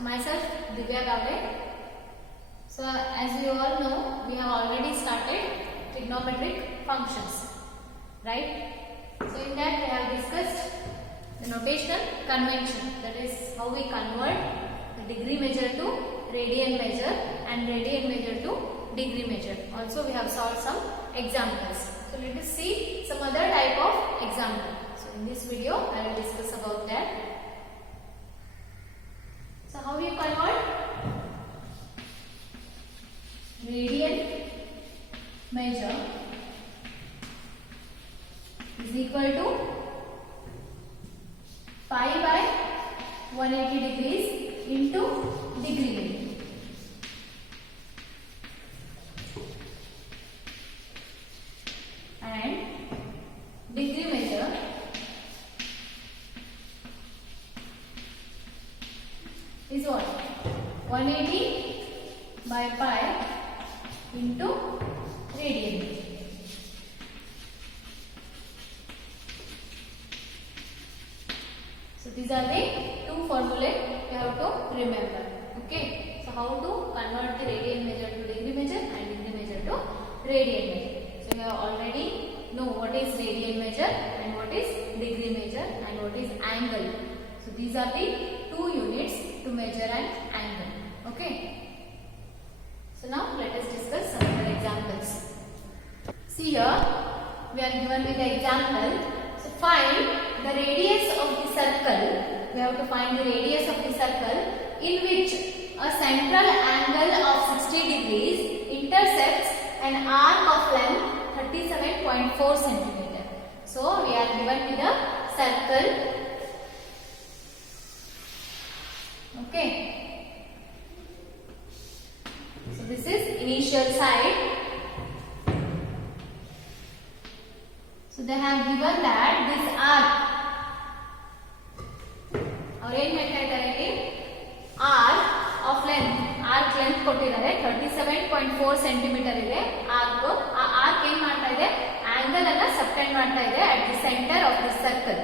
So myself Divya Gavle. So as you all know, we have already started trigonometric functions, right? So in that we have discussed the notational convention, that is how we convert the degree measure to radian measure and radian measure to degree measure. Also we have solved some examples. So let us see some other type of example. So in this video I will discuss about that. So how you convert radian measure is equal to pi by 180 degrees into degree measure. And degree measure is what? 180 by pi into radian. So these are the two formulae you have to remember. Okay. So how to convert the radian measure to degree measure and degree measure to radian measure. So you have already know what is radian measure and what is degree measure and what is angle. So these are the two units to measure an angle. Okay. So now let us discuss some other examples. See here we are given with the example. So find the radius of the circle. We have to find the radius of the circle in which a central angle of 60 degrees intersects an arc of length 37.4 centimeter. So we are given with a circle. Okay. So this is initial side. So they have given that this arc. Our ಏನು ಹೇಳ್ತಾ ಇದ್ದಾರೆ ಇಲ್ಲಿ arc of length, arc length ಕೊಟ್ಟಿದ್ದಾರೆ 37.4 centimetre ಇದೆ arc. ಆ arc ಏನು ಮಾಡ್ತಾ ಇದೆ, angle ಅನ್ನ ಸಬ್ಟೆಂಡ್ ಮಾಡ್ತಾ ಇದೆ at the center of the circle.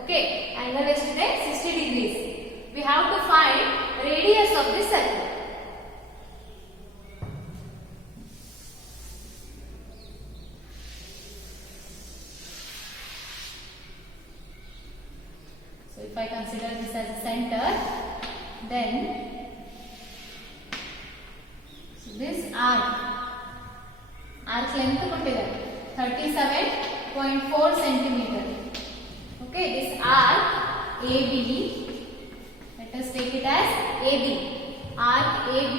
Okay, angle ಎಷ್ಟಿದೆ 60 degrees. We have to find radius of the circle. So if I consider this as a center, then so this arc length ಕೊಟ್ಟಿದ್ದಾರೆ 37.4 centimeter. Okay, this arc AB, let us take it as AB. Arc AB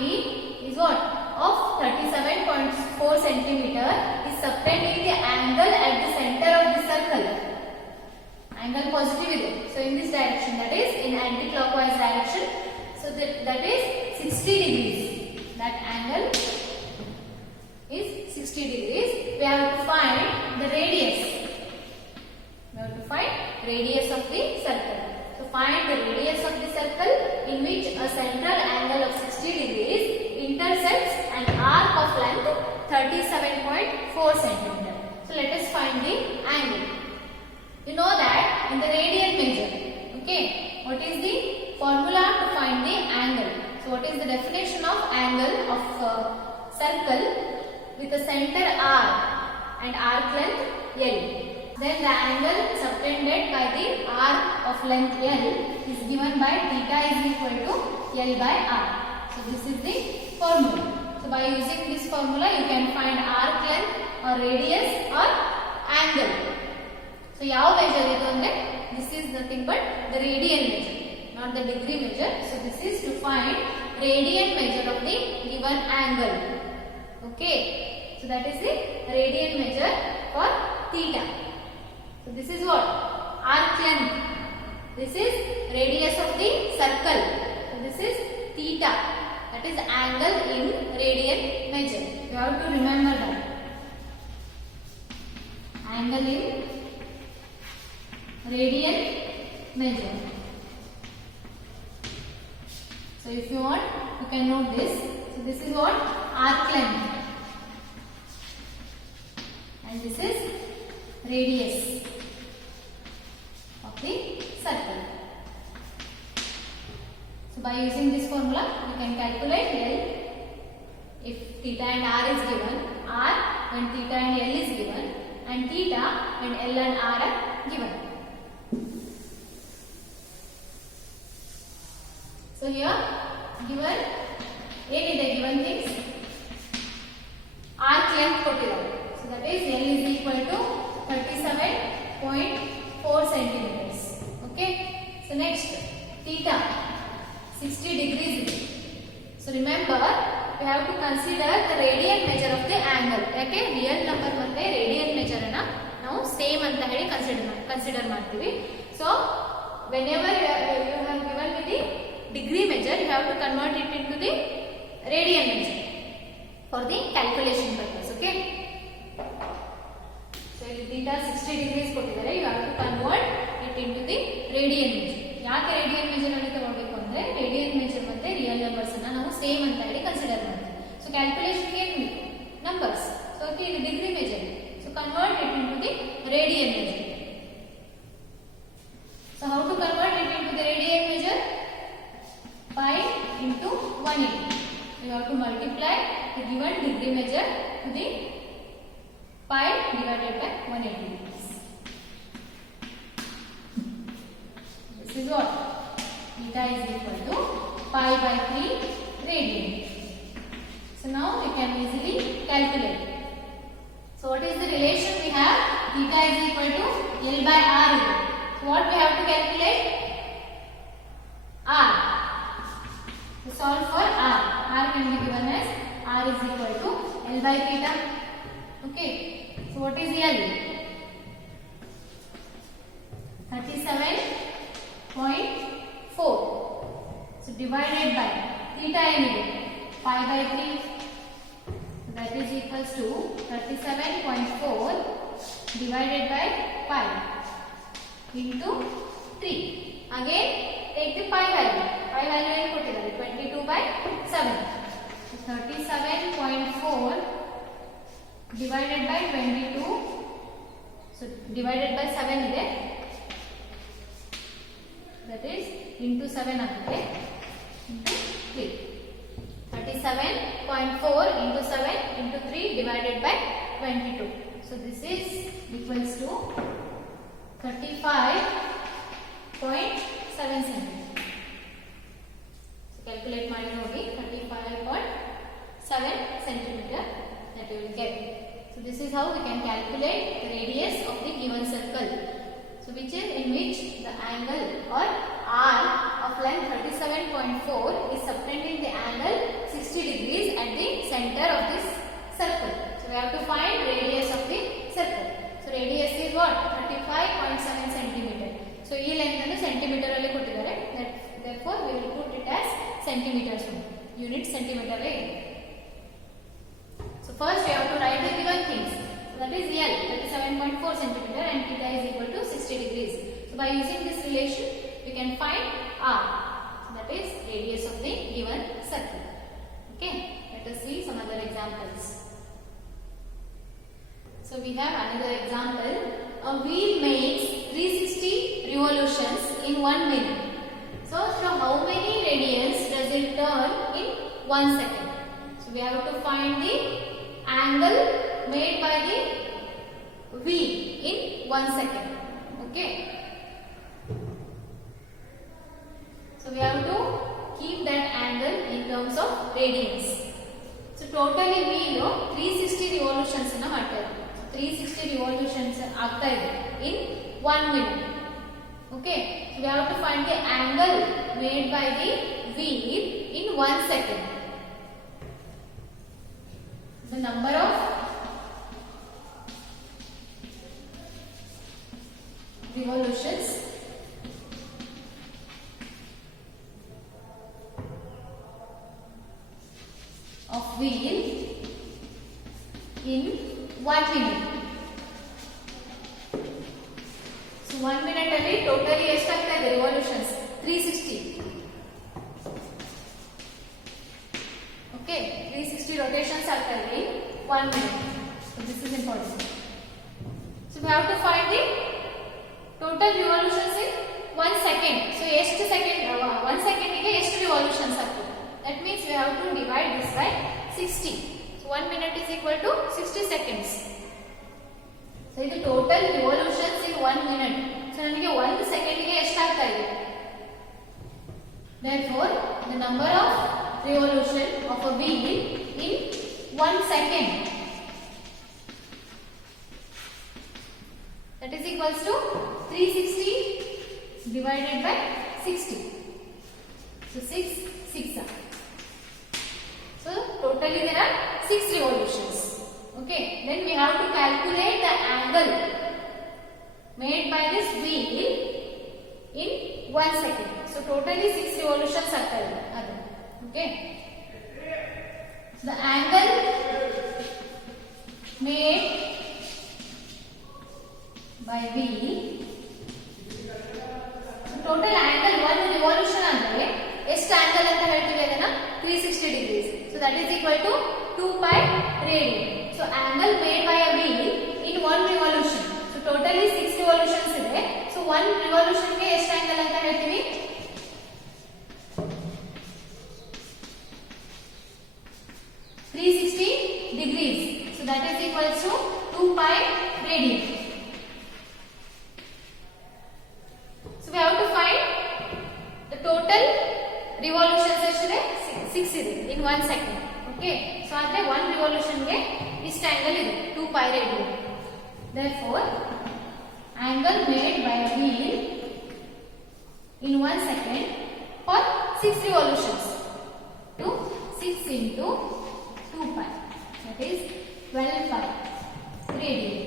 is what? Of 37.4 centimeter is subtending the angle at the center of the circle. Angle positive ಇದೆ. So in this direction, that is in anti-clockwise direction. So that is 60 degrees. That angle is 60 degrees. We have to find the radius. We have to find radius of the circle. So find the radius of the circle in which a central angle of 60 degrees intersects an arc of length 37.4 centimeter. So let us find the angle. You know that in the radian measure, okay, what is the formula to find the angle? So what is the definition of angle of circle with a center R and arc length L? Then the angle subtended by the arc of length L is given by theta is equal to L by R. So this is the formula. So by using this formula you can find arc length or radius or angle. So ಯಾವ measure ಇದು ಅಂದ್ರೆ this is nothing but the radian measure, not the degree measure. So this is to find radian measure of the given angle. Okay, so that is the radian measure for theta. So this is what? Arc length. This is radius of the circle. So this is theta. That is angle in radian measure. You have to remember that. Angle in radian measure. So if you want, you can note this. So this is what? Arc length. And this is radius of the circle. So So by using this formula, you can calculate L if theta and R is given, R when theta and L is given, and theta when L and R are given. So here given ಏನಿದೆ given things arc length ಕೊಟ್ಟಿದ್ದಾರೆ. So that is L is equal to 37.4 centimeters. Okay. So next theta 60 degrees ಇದೆ. So remember we have to consider the radian measure of the angle. ಯಾಕೆ real number ಮತ್ತೆ radian measure ಅನ್ನ ನಾವು same ಅಂತ ಹೇಳಿ consider ಮಾಡ್ತೀವಿ. So whenever you have given with the degree measure, you have to convert it into the radian measure for the calculation purpose. Okay. So if theta 60 degrees ಕೊಟ್ಟಿದ್ದಾರೆ, you have to convert it into the radian measure. ಯಾಕೆ radian measure ಅಲ್ಲಿ ತಗೊಳ್ಬೇಕು ಅಂದ್ರೆ radian measure ಮತ್ತೆ real numbers ಅನ್ನ ನಾವು same ಅಂತ ಹೇಳಿ ಕನ್ಸಿಡರ್ ಮಾಡ್ತೀವಿ. ಸೊ ಕ್ಯಾಲ್ಕುಲೇಷನ್ ಏನು ಬೇಕು ನಂಬರ್ಸ್. ಸೊ ಓಕೆ ಇದು degree measure. So convert it into the radian measure. So how to convert it into the radian measure? pi into 180. You have to multiply the given degree measure to the pi divided by 180 degrees. This is what? Theta is equal to pi by 3 radian. So now we can easily calculate. So what is the relation we have? Theta is equal to L by R. So what we have to calculate? R. To solve for R. R can be given as R is equal to L by theta. Okay. So what is L? 37.4. So divided by theta anyway, pi by 3. So that is equals to 37.4 divided by pi into 3. Again take the pi value. Pi value ಏನು ಕೊಟ್ಟಿದ್ದಾರೆ 22/7. So 37.4 divided by 22. So divided by 7 ಇದೆ. That is into 7 ಆಗುತ್ತೆ into 3. 37.4 into 7 into 3 divided by 22. So this is equals to 35.7 centimeters. So calculate ಮಾಡಿ ನೋಡಿ 35.7 centimeter that you will get. So this is how we can calculate the radius of the given circle. So which is in which the angle or R of length 37.4 is subtending the angle 60 degrees at the center of this circle. So we have to find radius of the circle. So radius is what? 35.7 centimeter. So ಈ length ಅನ್ನು centimetre ಅಲ್ಲಿ ಕೊಟ್ಟಿದ್ದಾರೆ. Therefore we will put it as centimeters only. Unit centimeter ಅಲ್ಲಿ. So first you have to write the given things. So that is L 37.4 centimeter and theta is equal to 60 degrees. So by using this relation we can find R. So that is radius of the given circle. Okay. Let us see some other examples. So we have another example. A wheel makes 360 revolutions in 1 minute. So how many radians does it turn in 1 second? So we have to find the angle made by the wheel in 1 second. Okay. So we have to keep that angle in terms of radians. So totally wheel 360 revolutions ಅನ್ನು ಮಾಡ್ತಾ ಇದೆ. 360 revolutions ಆಗ್ತಾ ಇದೆ in 1 minute. Okay. So we have to find the angle made by the wheel in 1 second. The number of revolutions of wheel in 1 minute. So 1 minute ಅಲ್ಲಿ totally ಎಷ್ಟಾಗ್ತಾ ಇದೆ revolutions 360. Okay, 360 rotations ಆಗ್ತಾ ಇದೆ in 1 minute. So this is important. So we have to find the total revolutions in 1 second. So ಎಷ್ಟು second 1 second ಗೆ ಎಷ್ಟು ರಿವೊಲ್ಯೂಷನ್ಸ್ ಆಗ್ತದೆ? That means we have to divide this by 60. So 1 minute is equal to 60 seconds. So ಇದು total revolutions in 1 minute. So ನನಗೆ 1 second ಗೆ ಎಷ್ಟು ಆಗ್ತಾ ಇದೆ? Therefore the number of revolution of a wheel in 1 second, that is equals to 360 divided by 60. So 6. So totally there are 6 revolutions. Okay, then we have to calculate the angle made by this wheel in 1 second. So totally 6 revolutions are there. Okay, so the angle made by wheel, total angle 1 revolution ಅಂದ್ರೆ ಎಷ್ಟು angle ಅಂತ ಹೇಳ್ತೀವಿ ಅದನ್ನ 360 degrees. So that is equal to 2 pi radian. So angle made by a wheel in 1 revolution. So totally 6 revolutions ಇದೆ. So 1 revolution ಗೆ ಎಷ್ಟು angle ಅಂತ ಹೇಳ್ತೀವಿ? 360 degrees. So that is equal to 2 pi radian. So we have to find the total revolutions ಎಷ್ಟಿದೆ? 6 ಇದೆ in 1 second. Okay, so ಅಂದ್ರೆ 1 revolution ಗೆ ಇಷ್ಟು angle ಇದೆ 2 pi radian. Therefore angle made by a wheel in 1 second for 6 revolutions to 6 into 2 pi, that is 12 pi radian.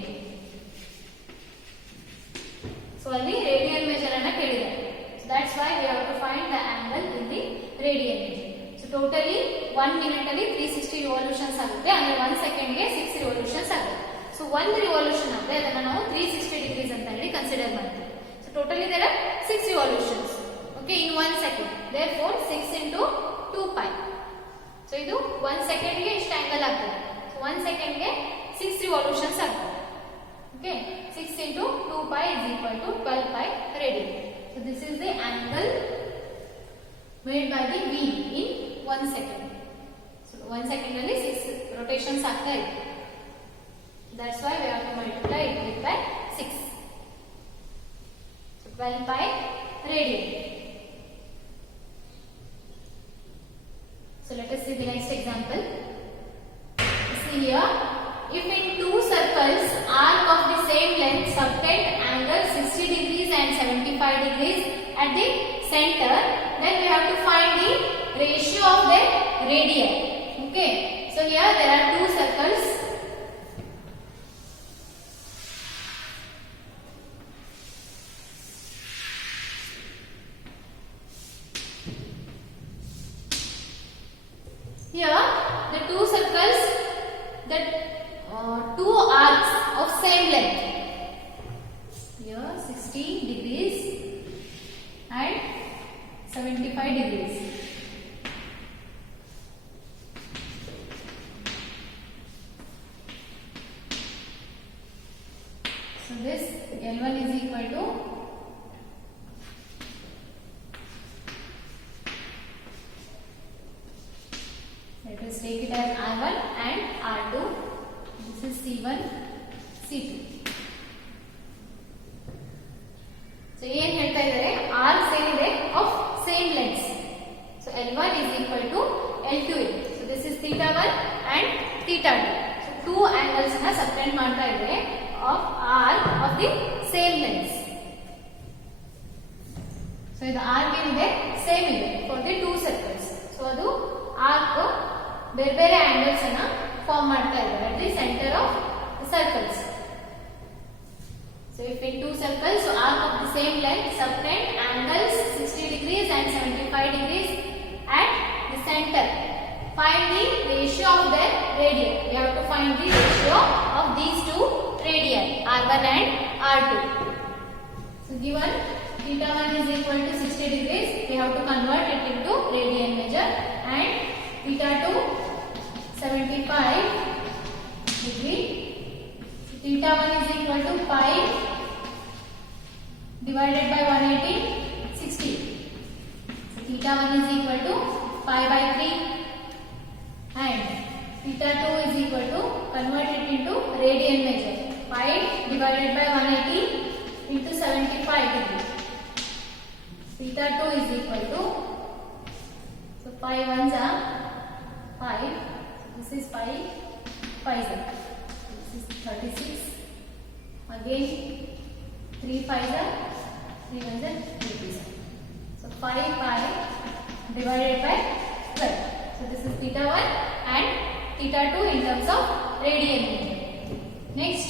So ಅಲ್ಲಿ radian measure ಅನ್ನು ಕೇಳಿದ್ದಾರೆ. So that's why we have to find the angle in the radian measure. So totally 1 minute ಅಲ್ಲಿ 360 revolutions ಆಗುತ್ತೆ, ಅಂದ್ರೆ 1 second ಗೆ 6 revolutions ಆಗುತ್ತೆ. So 1 revolution ಅಂದ್ರೆ ಅದನ್ನ ನಾವು 360 degrees ಅಂತ ಹೇಳಿ ಕನ್ಸಿಡರ್ ಮಾಡ್ತೀವಿ. So totally there are 6 revolutions, okay, in 1 second. Therefore 6 into 2 pi. So ಇದು 1 second ಗೆ ಎಷ್ಟು angle ಆಗ್ತದೆ? So 1 second ಗೆ 6 revolutions ಆಗ್ತದೆ. Okay, 6 into 2 pi is equal to 12 pi radian. So this is the angle made by the wheel in 1 second. So 1 second ಅಲ್ಲಿ 6 rotations ಆಗ್ತಾ ಇದೆ. That's why we have to multiply it by 6. So 12 pi radian. So let us see the next example. See here, if in 2 circles arc of the same length subtend angle 60 degrees and 75 degrees at the center, then we have to find the ratio of their radii. Okay, so here there are 2 circles. Here the 2 circles, that 2 arcs of same length. Here 60 degrees and 75 degrees. So this L1 is equal to let us take it as R1 and R2. This is C1, C2. So ಏನು ಹೇಳ್ತಾ ಇದ್ದಾರೆ? Arcs ಏನಿದೆ of same lengths. So L1 is equal to L2. So this is theta1 and theta2. So 2 angles ಅನ್ನ ಸಬ್ಟೆಂಡ್ ಮಾಡ್ತಾ ಇದ್ದಾರೆ of arc of the same lengths. So ಇದು arc ಏನಿದೆ same ಇದೆ for the 2 circles. So ಅದು arc ಬೇರೆ ಬೇರೆ angles ಅನ್ನ ಫಾರ್ಮ್ ಮಾಡ್ತಾ ಇದ್ದಾರೆ at the center of the circles. So if in 2 circles, so arc of the same length subtend angles 60 degrees and 75 degrees at the center. Find the ratio of their radii. We have to find the ratio of these 2 radii, R1 and R2. So given theta1 is equal to 60 degrees, we have to convert it into radian measure, and theta2 75 degree. So theta1 is equal to pi divided by 180, 60. So theta 1 is equal to pi by 3 and theta 2 is equal to, convert it into radian measure. Pi divided by 180 into 75 degree. Theta 2 is equal to, so pi 1s are 5. So this is pi, pi is are. This is 36. Again 3 5s are, 3 1s are, 3 2s are. So 5 pi divided by 12. So this is theta 1 and theta 2 in terms of radian meter. Next,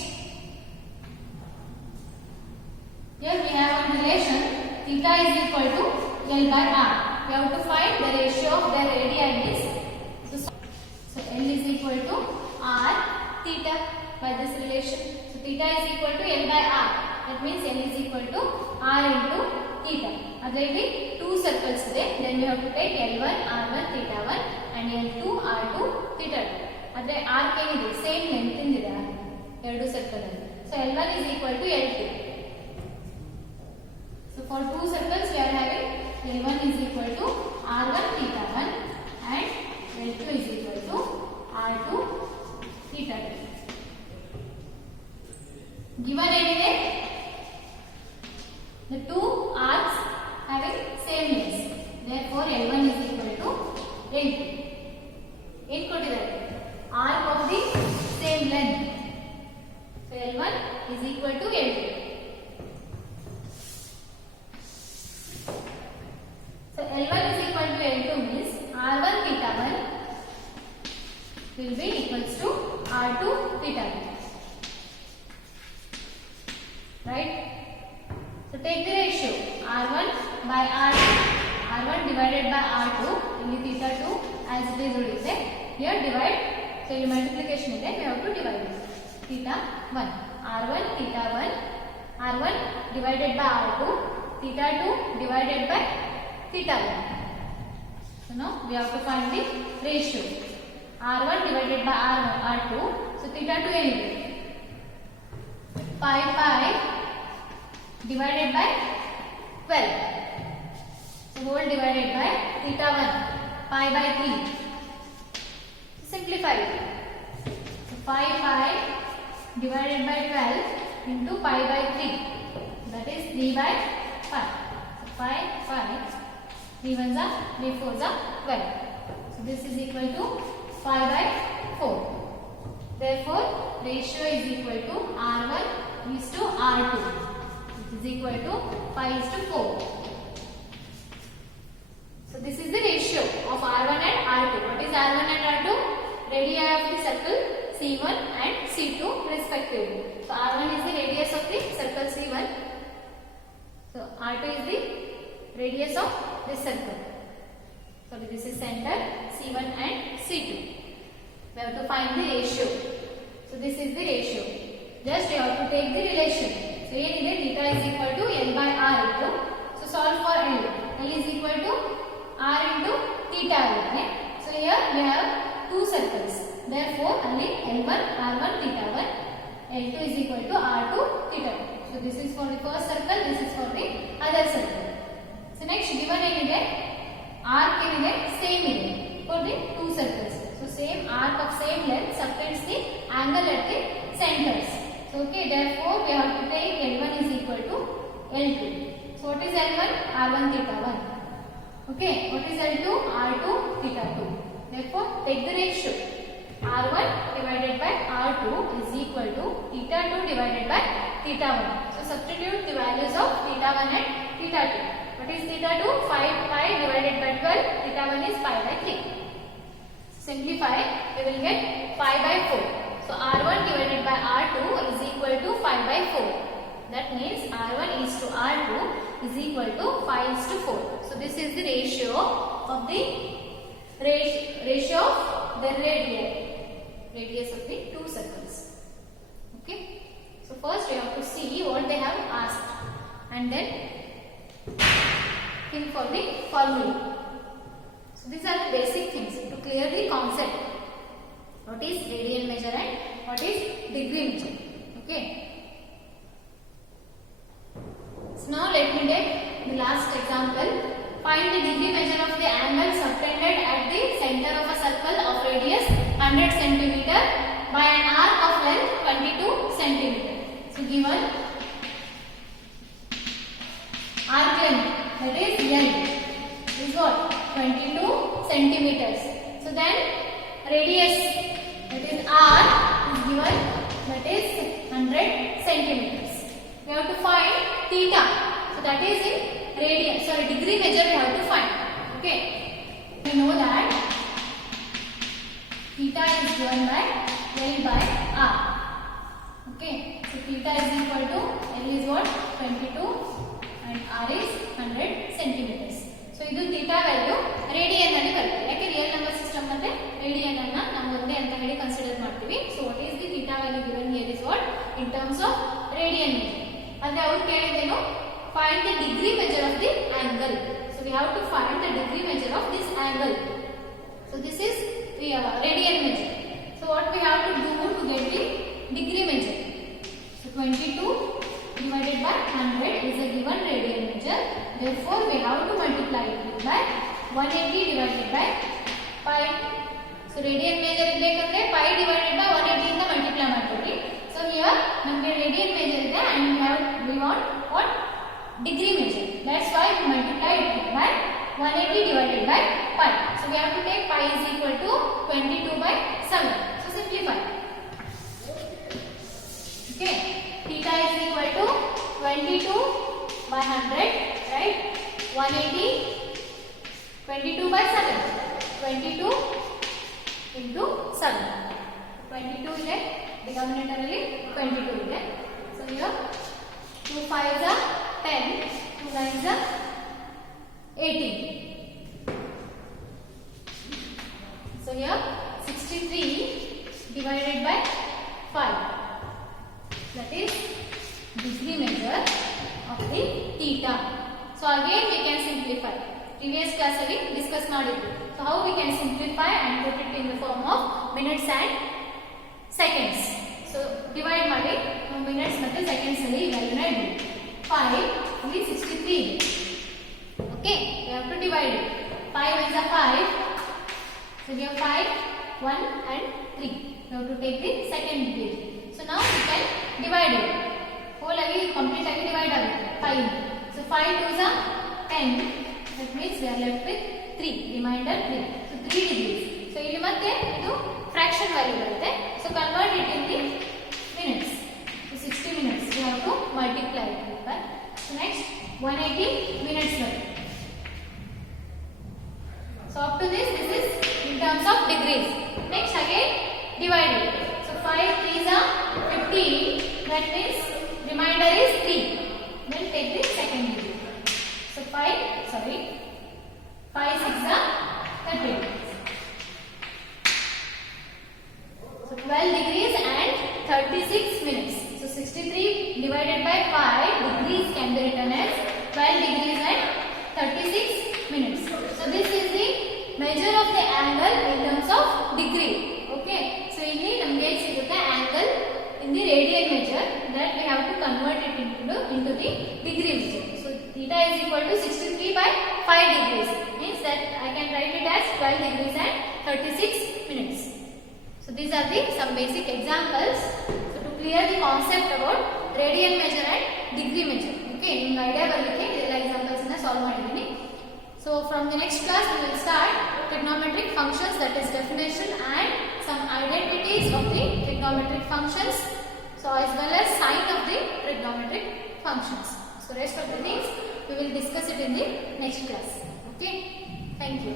here we have one relation, theta is equal to L by R. We have to find the ratio of their radii in this. So L is equal to R theta by this relation. So theta is equal to L by R. That means L is equal to R into theta. Adalli two circles ಇದೆ. Then we have to take L1 R1 theta 1 and L2 R2 theta 2. Adre R ಏನಿದೆ same length ಇಂದಿದೆ ಎರಡು circle ಅಲ್ಲಿ. So L1 is equal to L2. So for two circles we are having L1 is equal to R1 theta 1 and L2 is equal to R2 theta 2. Given ಏನಿದೆ, the two arcs having same length. Therefore L1 is equal to L2. ಏನು ಕೊಟ್ಟಿದ್ದಾರೆ? Arc of the same length. So L1 is equal to L2. So L1 is equal to L2 means R1 theta 1 will be equals to R2 theta 2. Right? So take the ratio R1 by R2. R1 divided by R2 ಇಲ್ಲಿ theta 2 as it is ಉಳಿಯುತ್ತೆ. Here divide. So ಇಲ್ಲಿ multiplication ಇದೆ. We have to divide it. Theta 1. R1 theta 1. R1 divided by R2. Theta 2 divided by theta 1. So now we have to find the ratio. R1 divided by R2. So theta 2 ಏನಿದೆ? Pi pi divided by 12. So whole divided by theta 1. Pi by 3. Simplify it. So 5 pi divided by 12 into pi by 3. That is 3 by 5. So 5 3 1s are 3 4s are 12. So this is equal to 5 by 4. Therefore ratio is equal to R1 is to R2. It is equal to 5 is to 4. So this is the ratio of R1 and R2. What is R1 and R2? Radii of the circle C1 and C2 respectively. So R1 is the radius of the circle C1. So R2 is the radius of this circle. So this is center C1 and C2. We have to find the ratio. So this is the ratio. Just you have to take the relation. So here theta is equal to L by R into. So solve for L. L is equal to R into theta. So here we have two circles. Therefore only L1 R1 theta 1. L2 is equal to R2 theta 2. So this is for the first circle. This is for the other circle. So next given ಏನಿದೆ? Arc ಏನಿದೆ? Same ಇದೆ for the two circles. So same arc of same length subtends the angle at the centers. So okay, therefore we have to take L1 is equal to L2. So what is L1? R1 theta 1. Okay, what is L2? R2 theta 2. Therefore take the ratio. R1 divided by R2 is equal to theta 2 divided by theta 1. So substitute the values of theta 1 and theta 2. What is theta 2? 5 pi divided by 12. Theta 1 is pi by 3. Simplify, we will get 5 by 4. So R1 divided by R2 is equal to 5 by 4. That means R1 is to R2 is equal to 5 is to 4. So this is the ratio of the ratio of the radius of the two circles. Okay. So first we have to see what they have asked and then think for the formula. So these are the basic things to clear the concept. What is radian measure and what is degree measure. Okay. So now centimeter by an arc of length 22 centimeter. So given arc length, that is L, is what? 22 centimeters. So then radius, that is R, is given, that is 100 centimeters. We have to find theta. So that is in degree measure we have to find. Okay. We know that theta is given by L by R. Okay. So theta is equal to L is what? 22 and R is 100 centimeters. So ಇದು theta value radian ಅಲ್ಲಿ ಬರುತ್ತೆ. ಯಾಕೆ real number system ಮತ್ತೆ radian ಅನ್ನ ನಾವು ಒಂದೇ ಅಂತ ಹೇಳಿ ಕನ್ಸಿಡರ್ ಮಾಡ್ತೀವಿ. So what is the theta value given here is what? In terms of radian measure. ಅಂದ್ರೆ ಅವರು ಕೇಳಿದೇನು? Find the degree measure of the angle. So we have to find the degree measure of this angle. So this is the radian measure. So what we have to do to get the degree measure? So 22 divided by 100 is a given radian measure. Therefore we have to multiply it by 180 divided by pi. So radian measure ಬೇಕಂದ್ರೆ pi divided by 180 ಇಂದ multiply ಮಾಡ್ತೀವಿ. So here ನಮಗೆ radian measure ಇದೆ and we want what? Degree measure. That's why we multiply it by 180 divided by pi. So we have to take pi is equal to 22 by 7. So simplify. Okay. Theta is equal to 22 by 100, right? 180, 22 by 7. 22 into 7. 22 ಇದೆ, denominator ಅಲ್ಲಿ 22 ಇದೆ. So here 2 5s are 10, 2 9s are 18. So here 63 divided by 5. That is degree measure of the theta. So again we can simplify. Previous class ಅಲ್ಲಿ discuss ಮಾಡಿದ್ವಿ. So how we can simplify and put it in the form of minutes and seconds. So divide ಮಾಡಿ minutes ಮತ್ತೆ seconds ಅಲ್ಲಿ value ನ ಇಡಿ. 5 ಇಲ್ಲಿ 63. Okay, we have to divide it. 5 is a 5. So here 5, 1 and 3. We have to take the second digit. So now we can divide it. Whole agi complete agi divide agutte 5. So 5 2s are 10. That means we are left with 3. Remainder 3. So 3 degrees. So ಇಲ್ಲಿ ಮತ್ತೆ ಇದು fraction value ಬರುತ್ತೆ. So convert it in the minutes. So 60 minutes. We have to multiply it by. So next 180 minutes ಬರುತ್ತೆ. So up to this is in terms of degrees. Next again divide it. So 5 3s are 15. That means remainder is 3. Then take the second digit. So 5 6 are 30. So 12 degrees and 36 minutes. So 63 divided by 5 degrees can be written as 12 degrees and 36 minutes. So this is the measure of the angle in terms of degree. Okay. So ಇಲ್ಲಿ ನಮಗೆ ಸಿಗುತ್ತೆ angle in the radian measure, that we have to convert it into the degree measure. So theta is equal to 63 by 5 degrees. Means that I can write it as 12 degrees and 36 minutes. So these are the some basic examples. So to clear the concept about radian measure and degree measure. Okay, ನಿಮಗೆ idea ಬರಲಿಕ್ಕೆ ಇದೆಲ್ಲ examples ಅನ್ನು solve ಮಾಡಿದ್ದೀನಿ. So from the next class we will start trigonometric functions, that is definition and some identities of the trigonometric functions. So as well as sign of the trigonometric functions. So rest of the things we will discuss it in the next class. Okay, thank you.